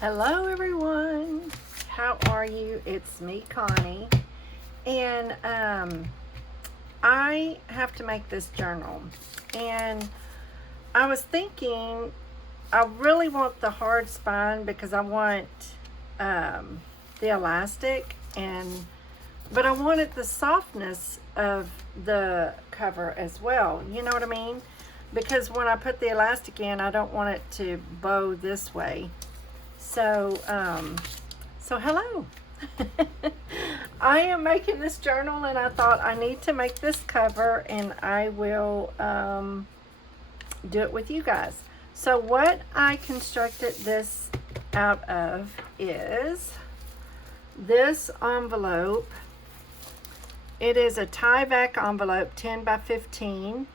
Hello everyone, how are you? It's me, Connie, and I have to make this journal, and I was thinking I really want the hard spine because I want the elastic, but I wanted the softness of the cover as well, you know what I mean? Because when I put the elastic in, I don't want it to bow this way. So hello. I am making this journal, and I thought I need to make this cover, and I will do it with you guys. So what I constructed this out of is this envelope. It is a tie-back envelope, 10 by 15.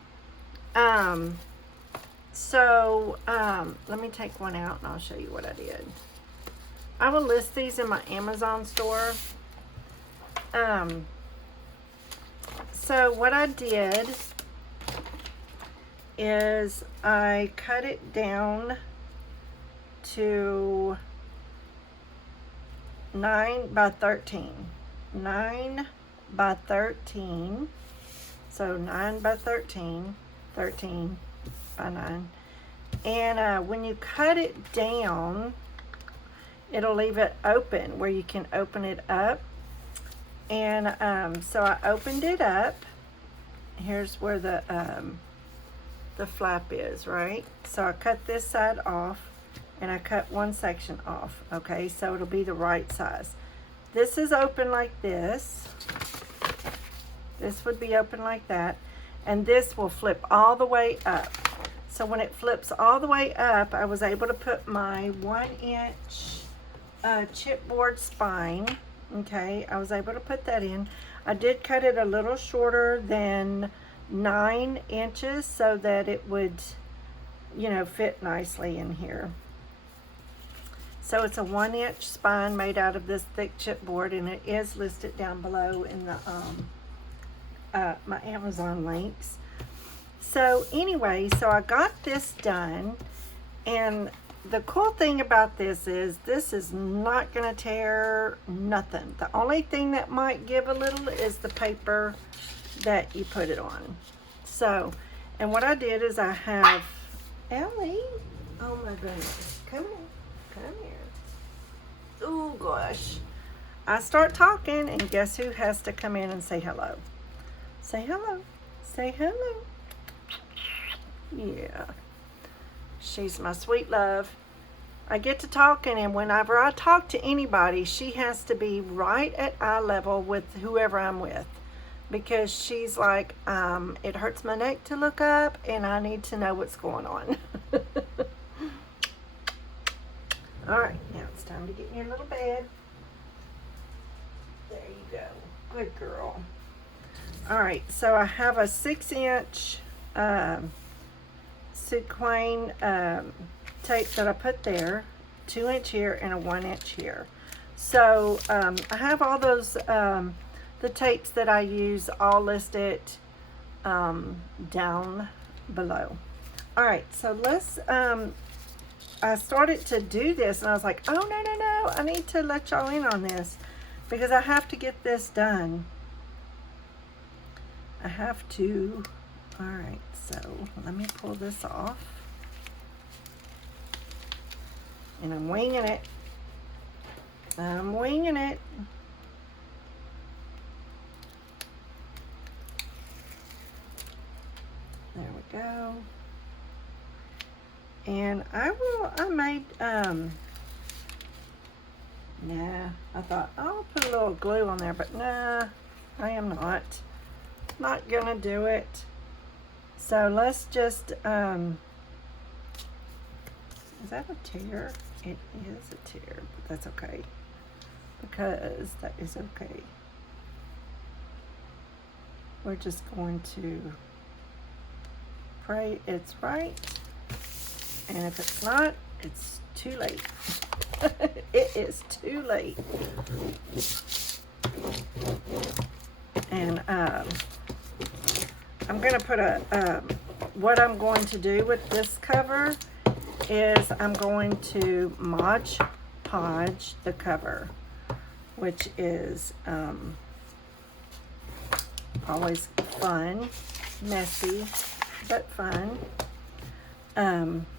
Let me take one out and I'll show you what I did. I will list these in my Amazon store. So what I did is I cut it down to 9 by 13. 9 by 13. So 9 by 13. 13 by 9. And when you cut it down, it'll leave it open where you can open it up. And so I opened it up. Here's where the flap is, right? So I cut this side off, and I cut one section off. Okay, so it'll be the right size. This is open like this. This would be open like that, and this will flip all the way up. So when it flips all the way up, I was able to put my 1-inch chipboard spine. Okay, I was able to put that in. I did cut it a little shorter than 9 inches so that it would, you know, fit nicely in here. So it's a 1-inch spine made out of this thick chipboard, and it is listed down below in the my Amazon links. So anyway, so I got this done, and the cool thing about this is not going to tear nothing. The only thing that might give a little is the paper that you put it on. So, and what I did is I have Ellie. Oh my goodness. Come here. Come here. Oh gosh. I start talking, and guess who has to come in and say hello? Say hello. Say hello. Yeah, she's my sweet love. I get to talking, and whenever I talk to anybody, she has to be right at eye level with whoever I'm with, because she's like, it hurts my neck to look up, and I need to know what's going on. All right, now it's time to get in your little bed. There you go. Good girl. All right, so I have a 6-inch Silicone tape that I put there, 2-inch here and a 1-inch here. So I have all those the tapes that I use all listed down below. All right, so let's I started to do this, and I was like, oh no, I need to let y'all in on this because I have to get this done. I have to. All right, so let me pull this off. And I'm winging it. I'm winging it. There we go. And I made, nah, I thought I'll put a little glue on there, but nah, I am not gonna do it. So let's just, is that a tear? It is a tear, but that's okay, because that is okay. We're just going to pray it's right, and if it's not, it's too late. It is too late. And I'm going to put what I'm going to do with this cover is I'm going to Mod Podge the cover, which is always fun, messy, but fun.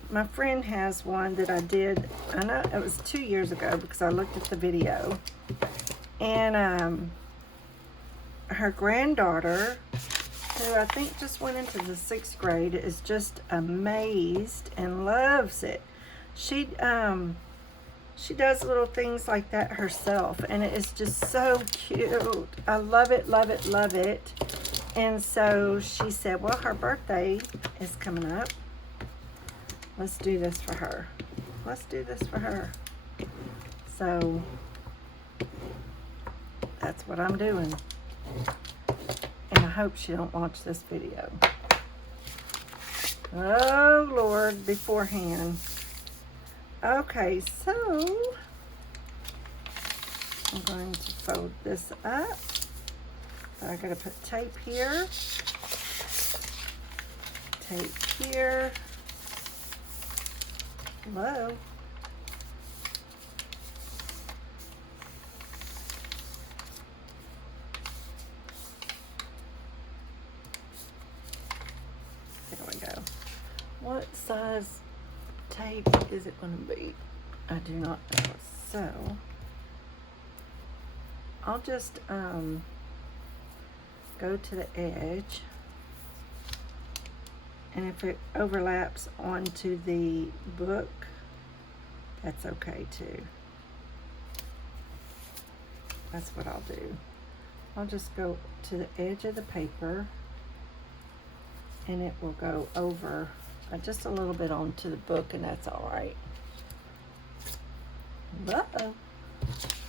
My friend has one that I did, I know it was 2 years ago because I looked at the video, and her granddaughter, who I think just went into the 6th grade, is just amazed and loves it. She does little things like that herself, and it is just so cute. I love it, love it, love it. And so she said, well, her birthday is coming up. Let's do this for her. Let's do this for her. So that's what I'm doing. And I hope she don't watch this video. Oh, Lord, beforehand. Okay, so I'm going to fold this up. I gotta put tape here. Tape here. Hello. There we go. What size tape is it going to be? I do not know. So I'll just go to the edge, and if it overlaps onto the book, that's okay too. That's what I'll do. I'll just go to the edge of the paper, and it will go over just a little bit onto the book, and that's all right. Uh-oh.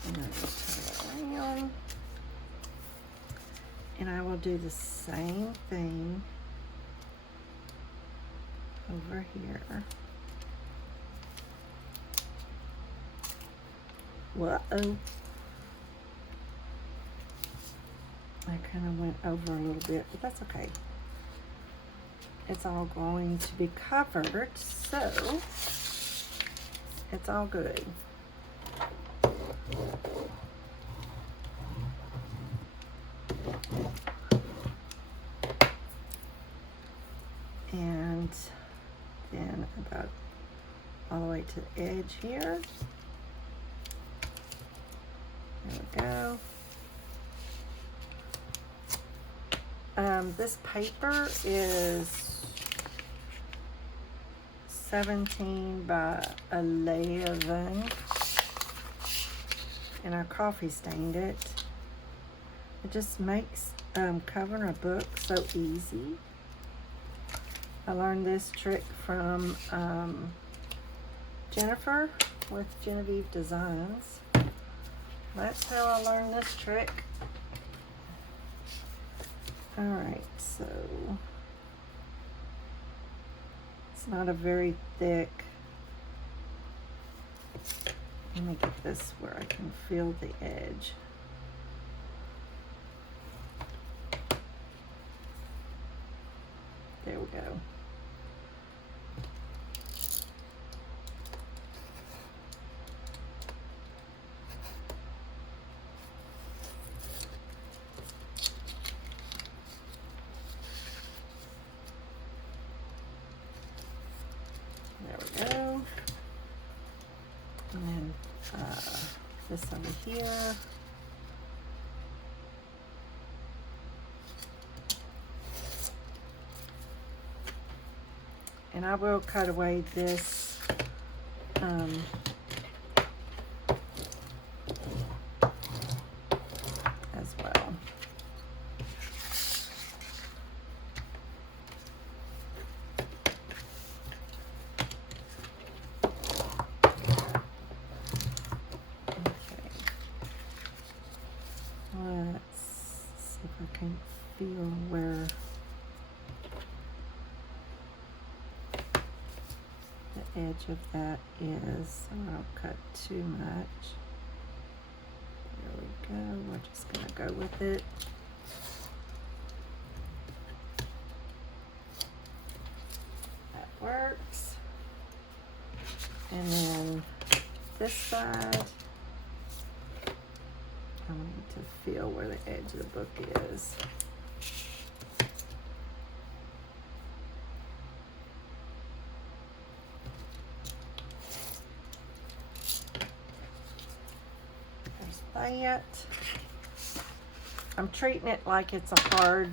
And then turn it around. And I will do the same thing over here. Uh-oh. I kind of went over a little bit, but that's okay. It's all going to be covered, so it's all good. And then about all the way to the edge here. There we go. This paper is 17 by 11, and I coffee stained it. It just makes covering a book so easy. I learned this trick from Jennifer with Genevieve Designs. That's how I learned this trick. Alright, so it's not a very thick. Let me get this where I can feel the edge. There we go. And then this over here. And I will cut away this as well. Let's see if I can feel where the edge of that is. So I don't cut too much. There we go. We're just going to go with it. That works. And then this side. I need to feel where the edge of the book is. There's that. I'm treating it like it's a hard,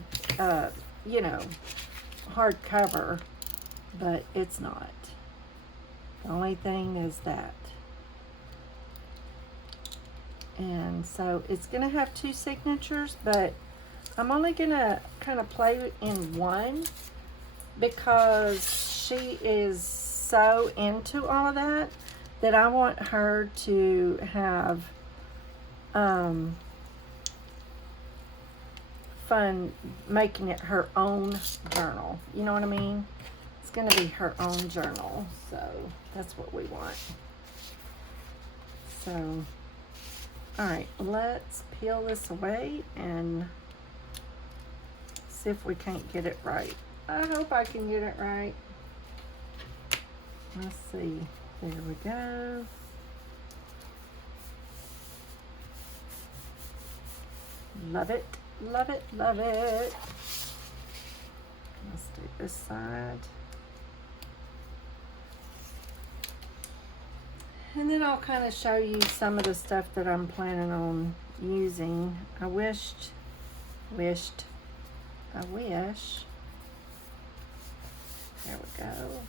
you know, hard cover, but it's not. The only thing is that. And so it's gonna have 2 signatures, but I'm only gonna kind of play in one because she is so into all of that that I want her to have fun making it her own journal. You know what I mean? It's gonna be her own journal, so that's what we want. So, all right, let's peel this away and see if we can't get it right. I hope I can get it right. Let's see. There we go. Love it, love it, love it. Let's do this side. And then I'll kind of show you some of the stuff that I'm planning on using. I wish. There we go.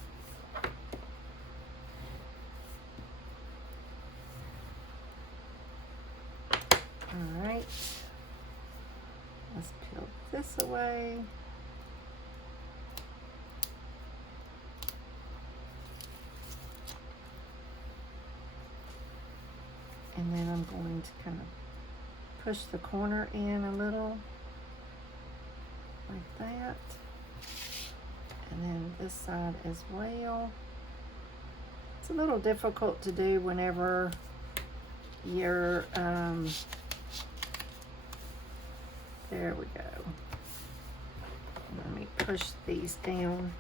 All right. Let's peel this away. And then I'm going to kind of push the corner in a little, like that. And then this side as well. It's a little difficult to do whenever you're, there we go. Let me push these down.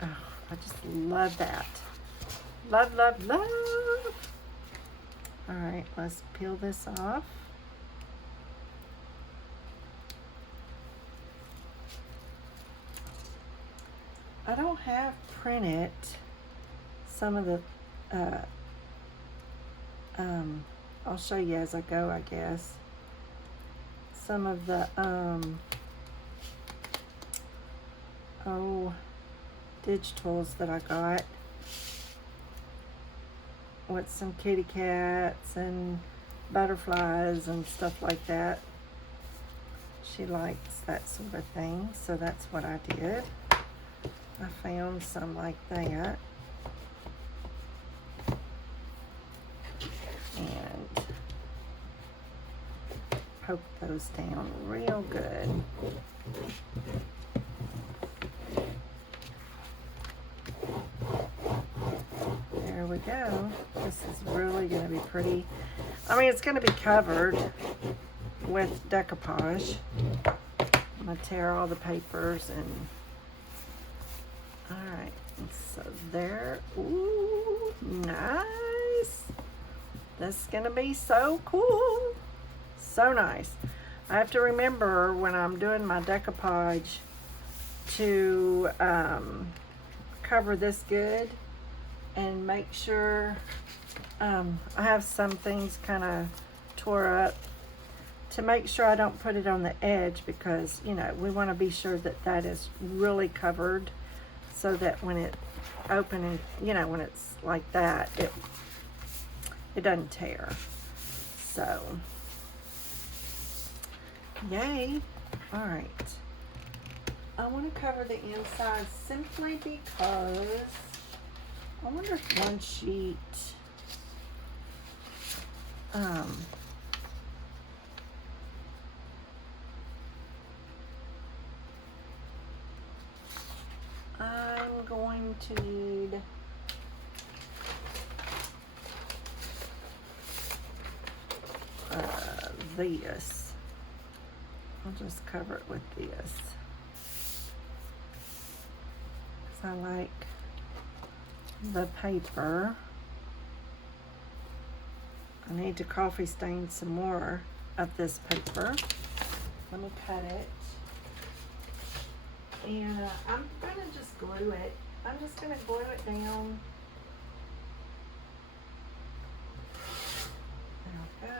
Oh, I just love that. Love, love, love. All right, let's peel this off. I don't have printed some of the, I'll show you as I go, I guess. Some of the, digitals that I got. With some kitty cats and butterflies and stuff like that. She likes that sort of thing, so that's what I did. I found some like that. And poke those down real good. There we go. This is really going to be pretty. I mean, it's going to be covered with decoupage. I'm going to tear all the papers and... Alright, so there. Ooh, nice. This is going to be so cool. So nice. I have to remember when I'm doing my decoupage to cover this good and make sure I have some things kind of tore up to make sure I don't put it on the edge, because you know we want to be sure that that is really covered so that when it open and you know when it's like that it doesn't tear. So yay. All right, I want to cover the inside simply because I wonder if one sheet, I'm going to need this. I'll just cover it with this. 'Cause I like the paper. I need to coffee stain some more of this paper. Let me cut it. And I'm going to just glue it. I'm just going to glue it down. There we go.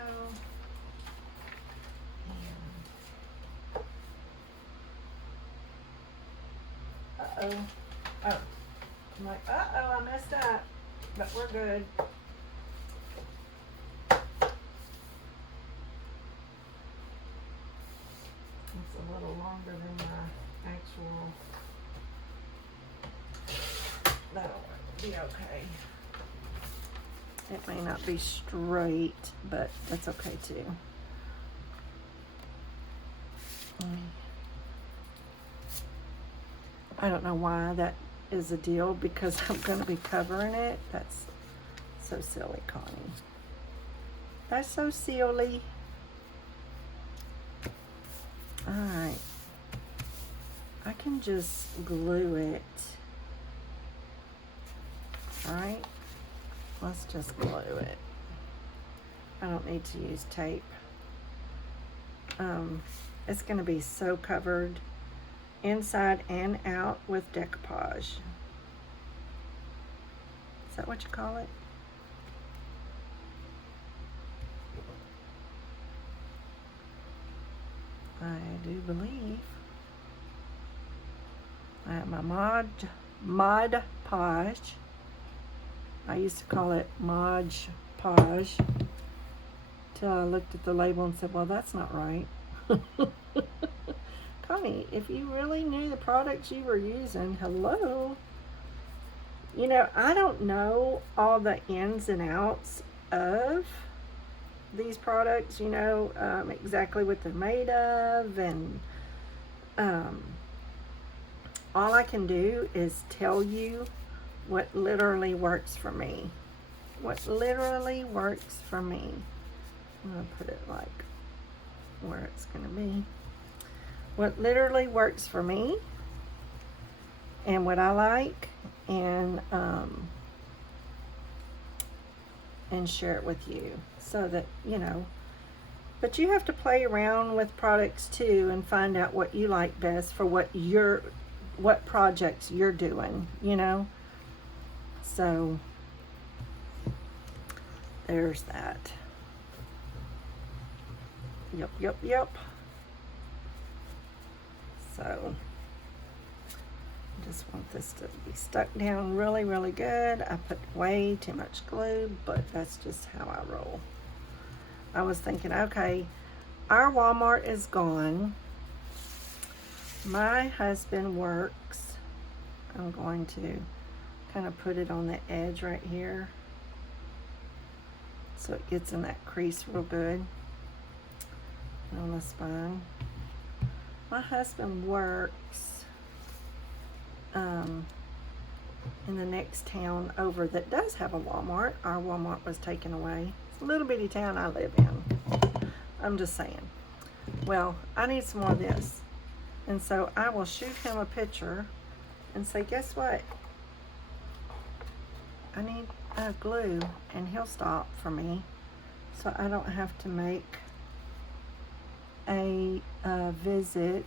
And, oh, I'm like, uh-oh, I messed up, but we're good. It's a little longer than my actual, that'll be okay. It may not be straight, but that's okay too. I don't know why that is a deal, because I'm going to be covering it. That's so silly, Connie. That's so silly. Alright. I can just glue it. Alright. Let's just glue it. I don't need to use tape. It's going to be so covered inside and out with decoupage. Is that what you call it? I do believe. I have my Mod Podge. I used to call it Mod Podge till I looked at the label and said, well, that's not right. Connie, if you really knew the products you were using, hello. You know, I don't know all the ins and outs of these products, you know, exactly what they're made of, and all I can do is tell you what literally works for me. What literally works for me. I'm going to put it like where it's going to be. What literally works for me and what I like, and share it with you so that, you know, but you have to play around with products too and find out what you like best for what projects you're doing, you know. So there's that. Yep. So I just want this to be stuck down really, really good. I put way too much glue, but that's just how I roll. I was thinking, okay, our Walmart is gone. My husband works. I'm going to kind of put it on the edge right here so it gets in that crease real good on the spine. My husband works in the next town over that does have a Walmart. Our Walmart was taken away. It's a little bitty town I live in. I'm just saying. Well, I need some more of this. And so I will shoot him a picture and say, guess what? I need glue, and he'll stop for me so I don't have to make a visit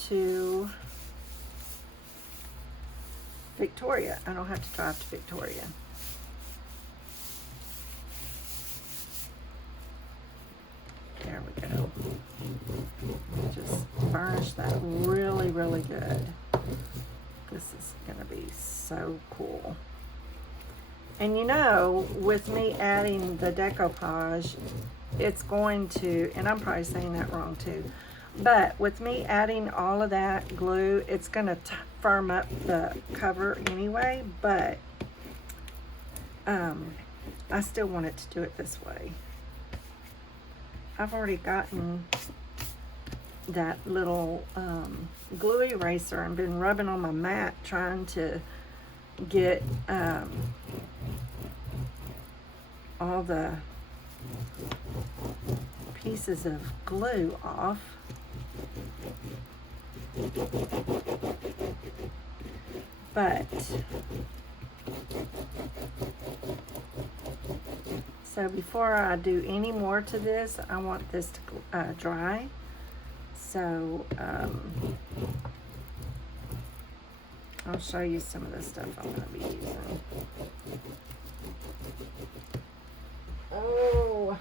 to Victoria. I don't have to drive to Victoria. There we go. Just burnish that really, really good. This is going to be so cool. And you know, with me adding the decoupage, it's going to, and I'm probably saying that wrong too, but with me adding all of that glue, it's going to firm up the cover anyway, but I still want it to do it this way. I've already gotten that little glue eraser and been rubbing on my mat trying to get all the pieces of glue off. But so before I do any more to this, I want this to dry. So I'll show you some of the stuff I'm going to be using. Oh.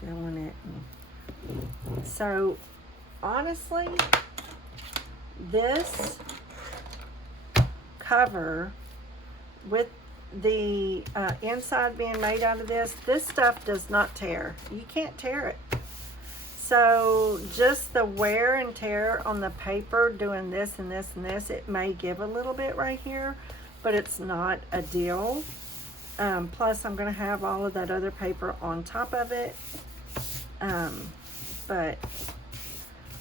Filling it. So honestly, this cover with the inside being made out of this stuff does not tear. You can't tear it. So just the wear and tear on the paper doing this and this and this, it may give a little bit right here, but it's not a deal. Plus I'm going to have all of that other paper on top of it. But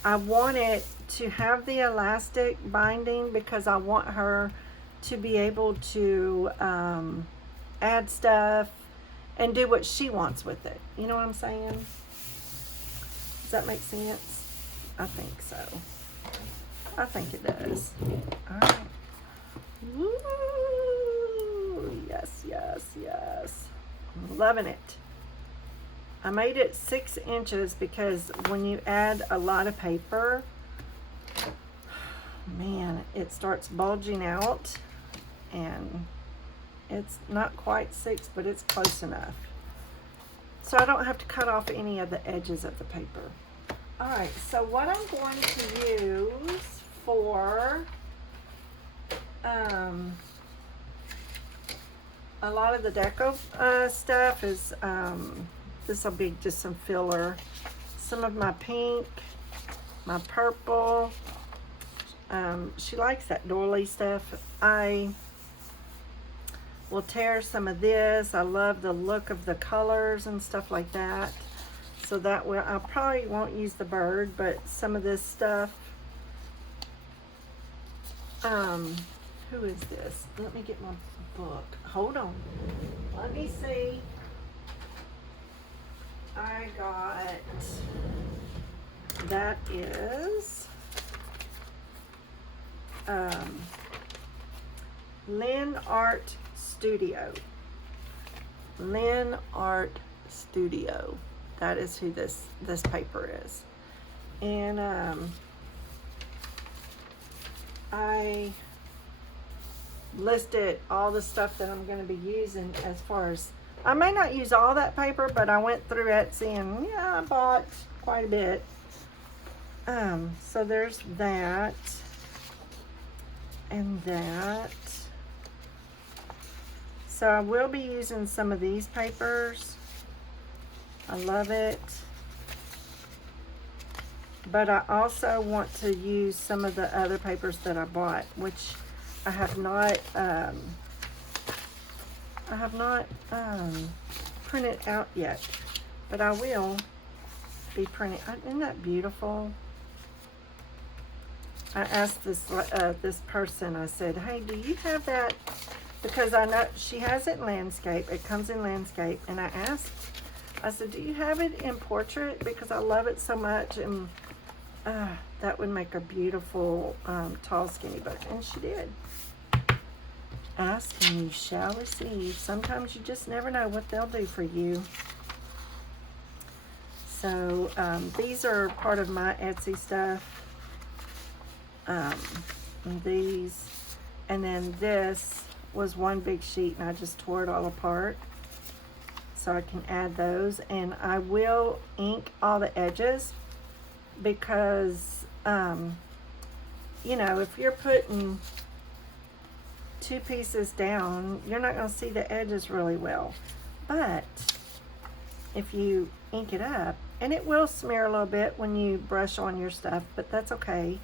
I want it to have the elastic binding because I want her to be able to add stuff and do what she wants with it. You know what I'm saying? Does that make sense? I think so. I think it does. All right. Woo! Yes, yes, yes. I'm loving it. I made it 6 inches because when you add a lot of paper, man, it starts bulging out, and it's not quite 6, but it's close enough. So I don't have to cut off any of the edges of the paper. All right, so what I'm going to use for a lot of the deco stuff is this will be just some filler. Some of my pink, my purple. She likes that doily stuff. I will tear some of this. I love the look of the colors and stuff like that. So that way, I probably won't use the bird, but some of this stuff. Who is this? Let me get my book. Hold on. Let me see. I got, that is Lynn Art Studio. Lynn Art Studio. That is who this paper is. And I listed all the stuff that I'm going to be using as far as, I may not use all that paper, but I went through Etsy and yeah, I bought quite a bit. So there's that and that. So I will be using some of these papers. I love it. But I also want to use some of the other papers that I bought, which I have not printed out yet, but I will be printing. Isn't that beautiful? I asked this person, I said, hey, do you have that? Because I know she has it in landscape. It comes in landscape. And I asked, I said, do you have it in portrait? Because I love it so much. And that would make a beautiful tall, skinny book. And she did. Ask and you shall receive. Sometimes you just never know what they'll do for you. So these are part of my Etsy stuff. These, and then this was one big sheet and I just tore it all apart. So I can add those, and I will ink all the edges because, you know, if you're putting 2 pieces down, you're not going to see the edges really well. But if you ink it up, and it will smear a little bit when you brush on your stuff, but that's okay.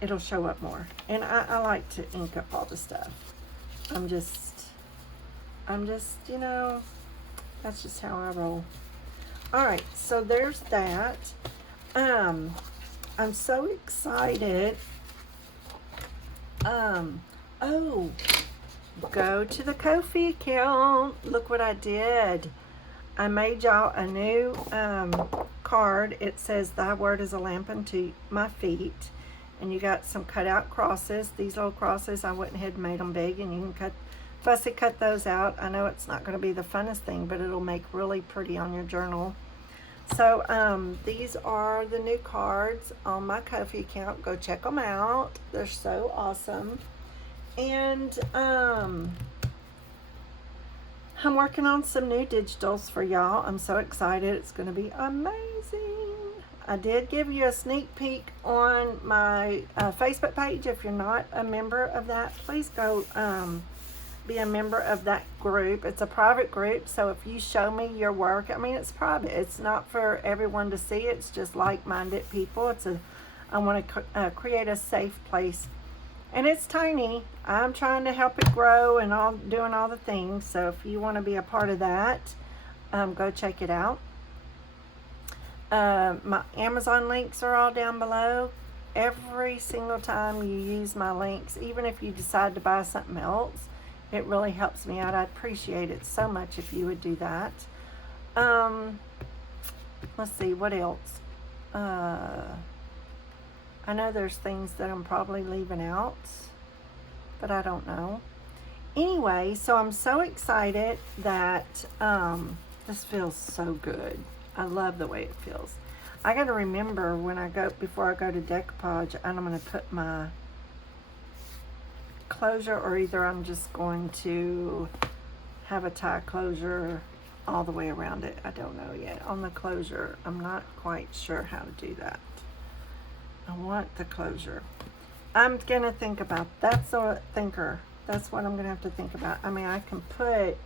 It'll show up more. And I like to ink up all the stuff. I'm just, you know, that's just how I roll. All right, so there's that. I'm so excited. Oh, go to the Ko-fi account. Look what I did. I made y'all a new card. It says, "Thy word is a lamp unto my feet." And you got some cut out crosses. These little crosses, I went ahead and made them big, and you can fussy cut those out. I know it's not going to be the funnest thing, but it'll make really pretty on your journal. So these are the new cards on my Ko-fi account. Go check them out. They're so awesome. And I'm working on some new digitals for y'all. I'm so excited. It's going to be amazing. I did give you a sneak peek on my Facebook page. If you're not a member of that, please go be a member of that group. It's a private group, so if you show me your work, I mean, it's private. It's not for everyone to see. It's just like-minded people. I want to create a safe place, and it's tiny. I'm trying to help it grow and doing all the things. So if you want to be a part of that, go check it out. My Amazon links are all down below. Every single time you use my links, even if you decide to buy something else, it really helps me out. I'd appreciate it so much if you would do that. Let's see, what else? I know there's things that I'm probably leaving out, but I don't know. Anyway, so I'm so excited that this feels so good. I love the way it feels. I got to remember before I go to decoupage, I'm going to put my closure, or either I'm just going to have a tie closure all the way around it. I don't know yet. On the closure, I'm not quite sure how to do that. I want the closure. I'm going to think about, that's a thinker. That's what I'm going to have to think about. I mean, I can put,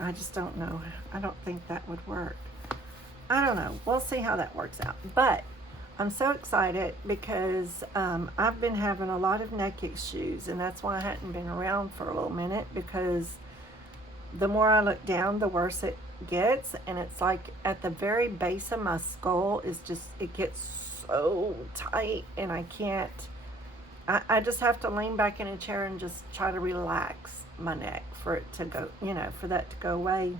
I just don't know. I don't think that would work. I don't know. We'll see how that works out. But I'm so excited because I've been having a lot of neck issues, and that's why I hadn't been around for a little minute, because the more I look down, the worse it gets. And it's like at the very base of my skull it gets so tight, and I can't, I just have to lean back in a chair and just try to relax my neck for it to go, for that to go away.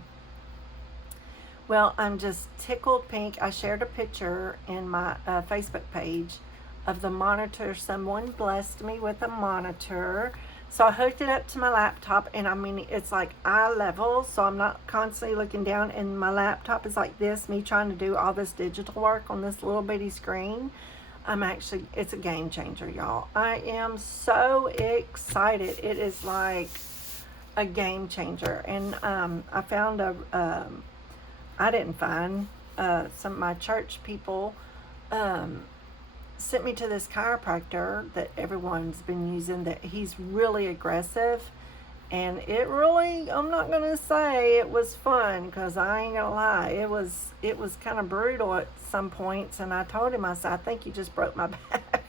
Well, I'm just tickled pink. I shared a picture in my Facebook page of the monitor. Someone blessed me with a monitor. So I hooked it up to my laptop, and I mean, it's like eye level, so I'm not constantly looking down, and my laptop is like this, me trying to do all this digital work on this little bitty screen. It's a game changer, y'all. I am so excited. It is like a game changer. And I found I didn't find, some of my church people sent me to this chiropractor that everyone's been using, that he's really aggressive. And it really, I'm not going to say it was fun, because I ain't going to lie. It was kind of brutal at some points. And I told him, I said, "I think you just broke my back."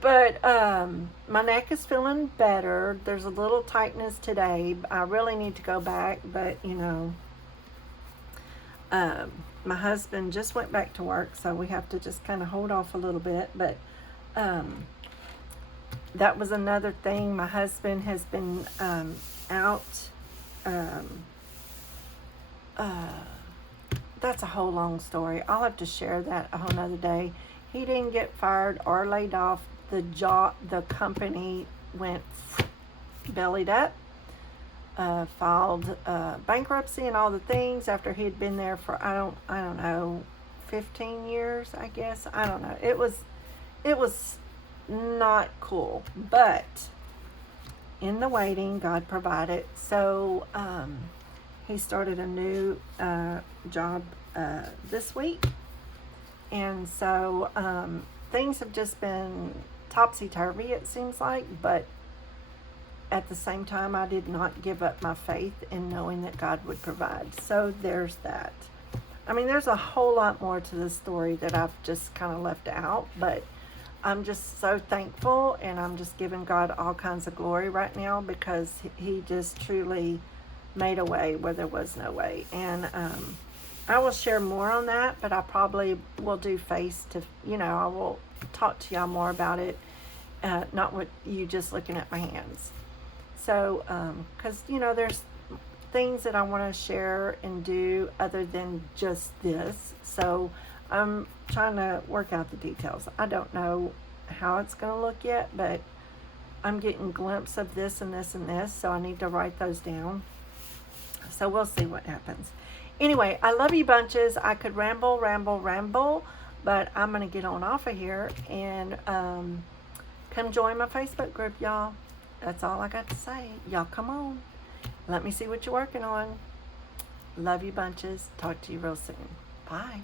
But my neck is feeling better. There's a little tightness today. I really need to go back, but my husband just went back to work, so we have to just kind of hold off a little bit. But that was another thing. My husband has been out. That's a whole long story. I'll have to share that a whole nother day. He didn't get fired or laid off. The company went bellied up. Filed bankruptcy and all the things after he'd been there for I don't know, 15 years, I guess. I don't know. It was not cool, but in the waiting, God provided. So he started a new job this week, and so things have just been topsy-turvy, it seems like, but at the same time, I did not give up my faith in knowing that God would provide. So there's that. I mean, there's a whole lot more to the story that I've just kind of left out, but I'm just so thankful, and I'm just giving God all kinds of glory right now, because he just truly made a way where there was no way. And I will share more on that, but I probably will do I will talk to y'all more about it, not with you just looking at my hands. So, because, there's things that I want to share and do other than just this. So I'm trying to work out the details. I don't know how it's going to look yet, but I'm getting a glimpse of this and this and this, so I need to write those down. So we'll see what happens. Anyway, I love you bunches. I could ramble, but I'm going to get on off of here and come join my Facebook group, y'all. That's all I got to say. Y'all come on. Let me see what you're working on. Love you bunches. Talk to you real soon. Bye.